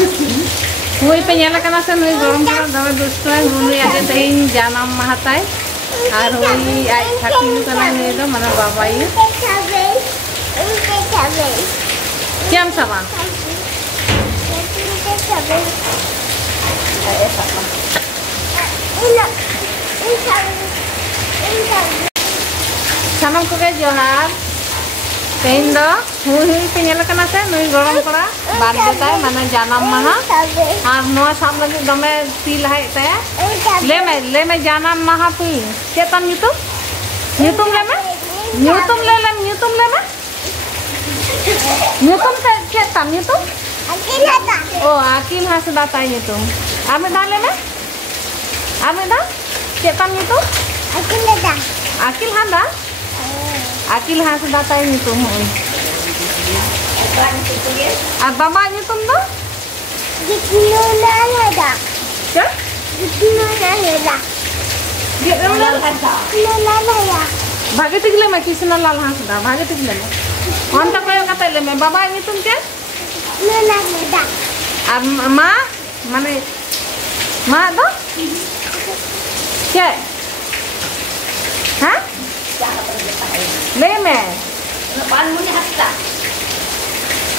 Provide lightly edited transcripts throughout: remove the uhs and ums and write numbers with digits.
हुई पे nyala kana se nui gorom kora dame dusto hai nui age tehin janam mahatai ar hui ai thaki kana nui do mana babai kiam sama Sanam ko guys johar tehin do hui pe nyala kana se nui gorom kora birthday tai mana janam maha ar noa sam lagi dome til hai ta le me janam maha pi chetan nyutum le me nyutum le me nyutum te chetan nyutum oh akil hasda tai nyutum ameda le me ameda chetan nyutum akil handa akil hasda tai nyutum ar baba nyutum do भागे तिगले में किसना लाल हांसदा भागे तिगले में कौन ता कोई कते ले में बाबा nyutum के ar ma mane ma do के ha le में pan mune hasda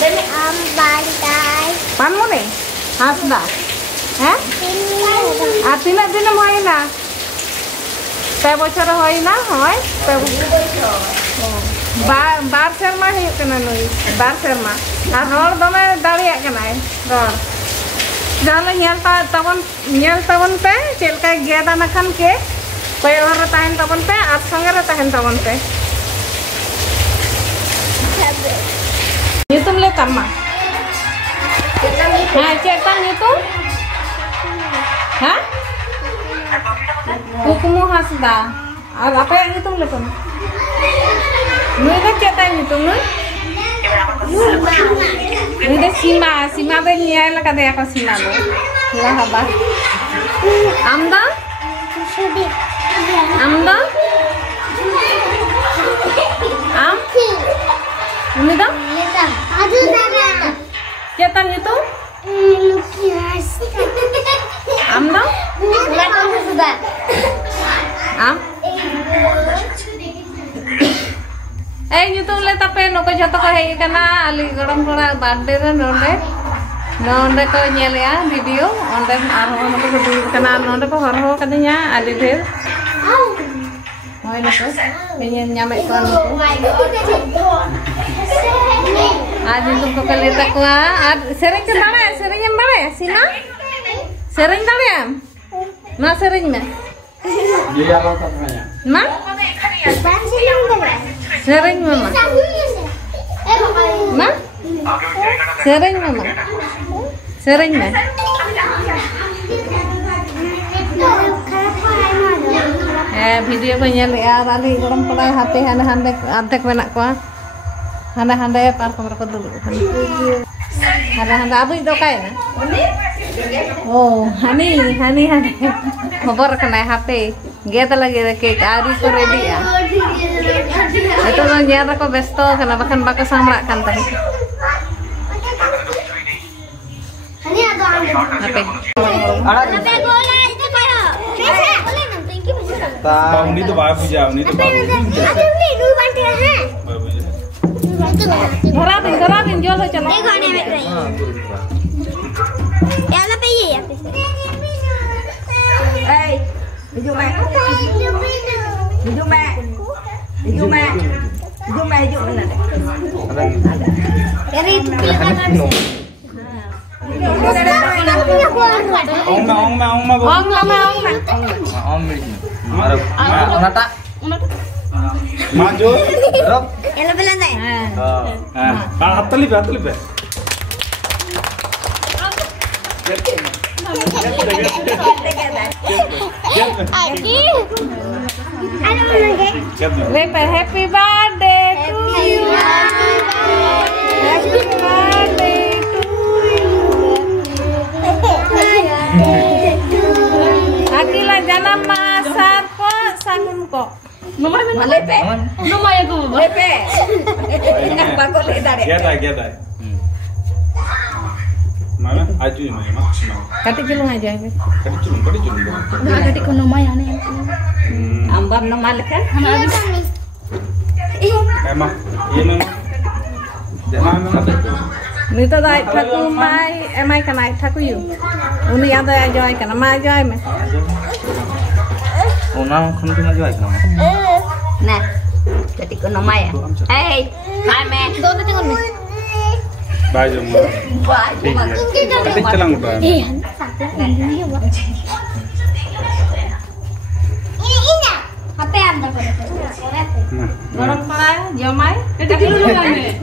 le me am bantai pan mune hasda ha ar tina din hoy na pe bochor hoy na hoy pe bar serma he kana noi bar serma ar rol dome dariya kana rol jala nyal tabon pe chelka geda na kan ke pe or tahen tabon pe ar sange re tahen tabon pe nyutum le tamma ha chetan nyutum ha Kukumu hasda ar apa yang nyutum le pun nui ka chetan nyutum nui de sima de nyala ka de apa sima lo la haba amda am ini da adu dara chetan nyutum amda am nyutum le tape noko joto ko hei kana ali gorom kora birthday re nonde ko nyel ya video onde arho noko ko du kana nonde ko horho kadanya ali der hoy noko penyen nyame ko noko आज तुमको कल लेता को आज सेरेंज बड़े सीना सेरेंज दाड़े ना सेरेंज में ये आलो तमया मां सेरेंज में मां सेरेंज में वीडियो को nyel ya ali gorom pala hate hande adek menak ko hande parkom reko dulu hande abu itu kayak oh hani khobor kena HP geta lagi cake ari ko ready ya itu lo nyara ko besto kana bahkan bako samrak kan tadi hani ada HP bola itu kayak bang ini tuh babu jauh ini tuh babu dulu bantu ha Garabin jolo chalo देखो ने में याला पे ये ए Hiju mẹ này dari itu maju rok ela belanda hatali be happy birthday to you happy birthday to you Akila janam masar ko sangun ko Mama lepe. Mama ya ko lepe. Nak bakol le dare. Geda. Mana? Aju ini mah. Katik julung aja. Kadi julung. Nah, tadi kono maya nih. Ambam normal kan? Emang, iya memang. Jangan memang. Nito dai thaku mai kanai thaku yu. Uni ada ajoy kana mai ajoy me. Ona khon tu ajoy kana. Nah, jadi kono maya. Hai me. Do ta tengon me. Baju mu. Kadi celang udah. Iya, satu. Ini buat. Ini. HP anda Gorong palai jomai. Itu dulu ngane.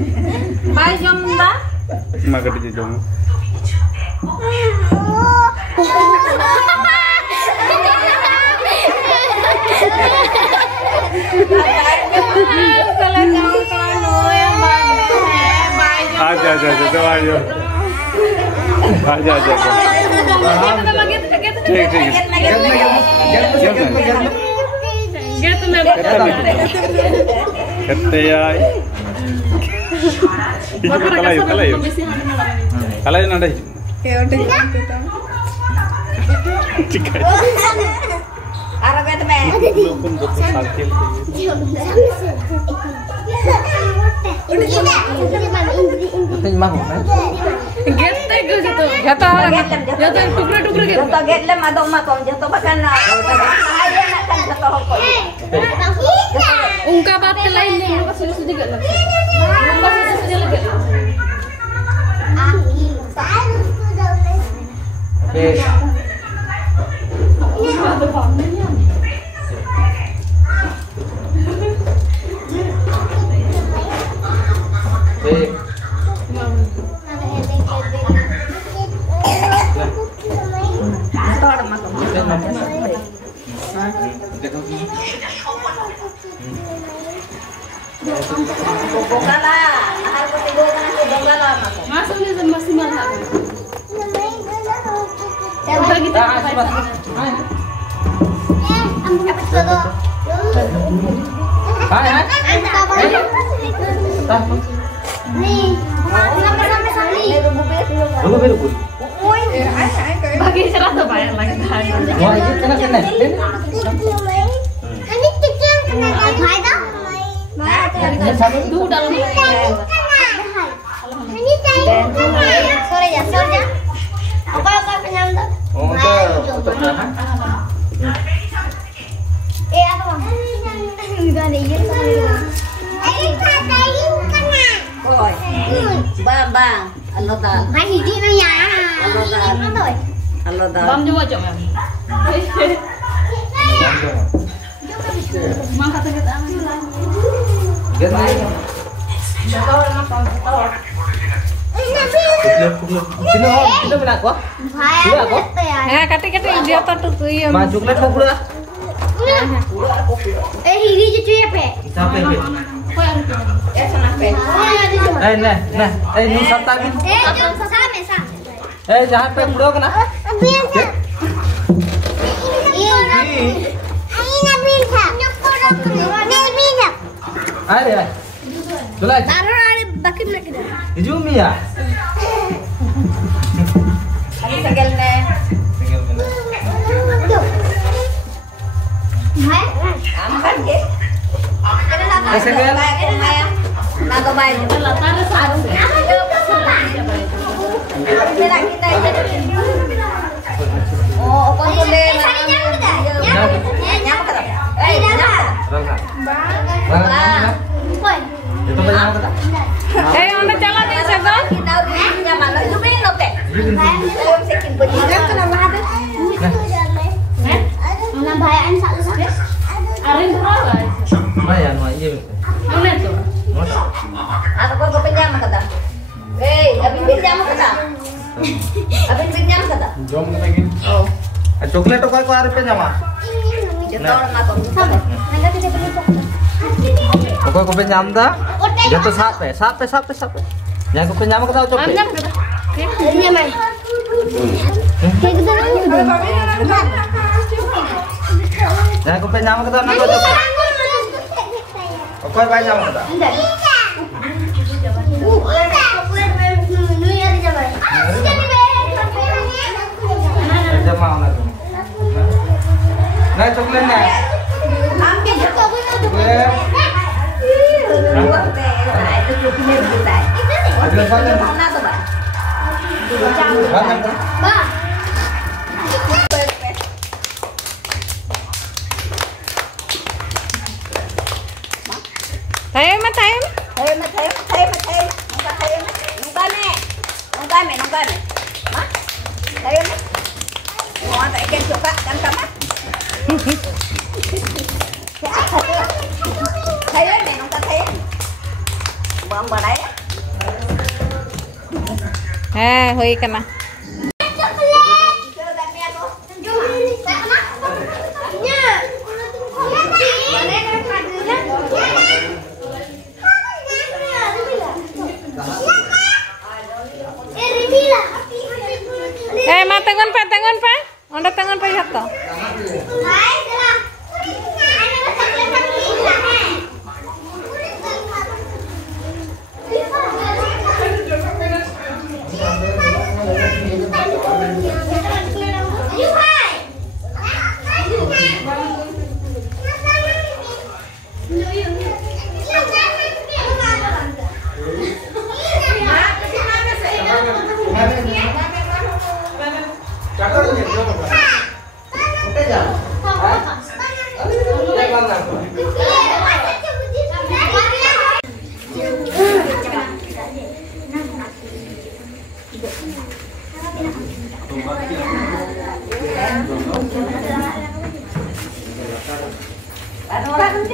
Bai jom ta? Maka di jom. Aja. Kalayu nada. Ungkap apa lain nih? Sudah sedikit lagi. Bagi cerah tuh bayar lagi. Wah, ini kena. Ini kecil kena ada. Itu dalam ini sore ya. Apa penyambut? Oh, untuk apa bang? Enggak ada iya Bang, alo ta. Hai hiji nó nhà. Alo ta. Alo ta. Bam juga jom ya. Mang kata kita Kati-kati dia tuh iya. coklat mau pula. Hiri cucu ya pe. Sampai pe. Ini satangin. Jangan pe pula kena. Ada. Tulai. Taruh ada bakin lagi dah. Ijumi ya. Segel ne. Hai. Amkan ke? Segel. Nago bay. Oh, apa boleh? Nyam ka? Itu banyak kata. Anda jalan ya Sagon? Bayaan satu saja. Arin berapa? Lumayan, iya. Mana tuh? Atau kau pinjam kata? Abin pinjam kata? Abin pinjam kata? Jom lagi. Oh. Coklat kau kau harus pinjam ah? Jatuh nak Enggak bisa beli coklat. Kau pinjam dah? Jatuh sampai. Yang kau pinjam kau tahu coklat? Ini mai. Kayak gitu kan. Yang kau pinjam kau tahu nak coklat? Kau pinjam kau tahu? Mana tuh, Pak? Bang. Thêm mà thêm. Thêm. Nungka thêm. Nungka mẹ. Má. Thêm. Ngồi tại kênh chụp á, cắn cắm á. Thêm mẹ nungka thêm. Bơm vào đấy. Hui kena. Ma tangan pa. Onda tangan pa jatuh.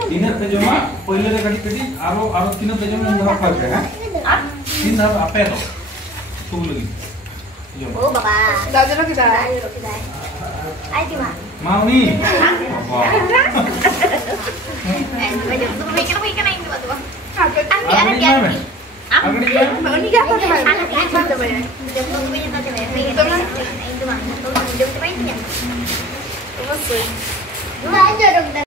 तीन पेजमा पहले रे गाड़ी पेटी आरो तीन पेजमा हम रखा है हां तीन धाप आपे तो तुम लगी Oh, Bapak. Dajero kita. Ayo di mana? mau nih Ini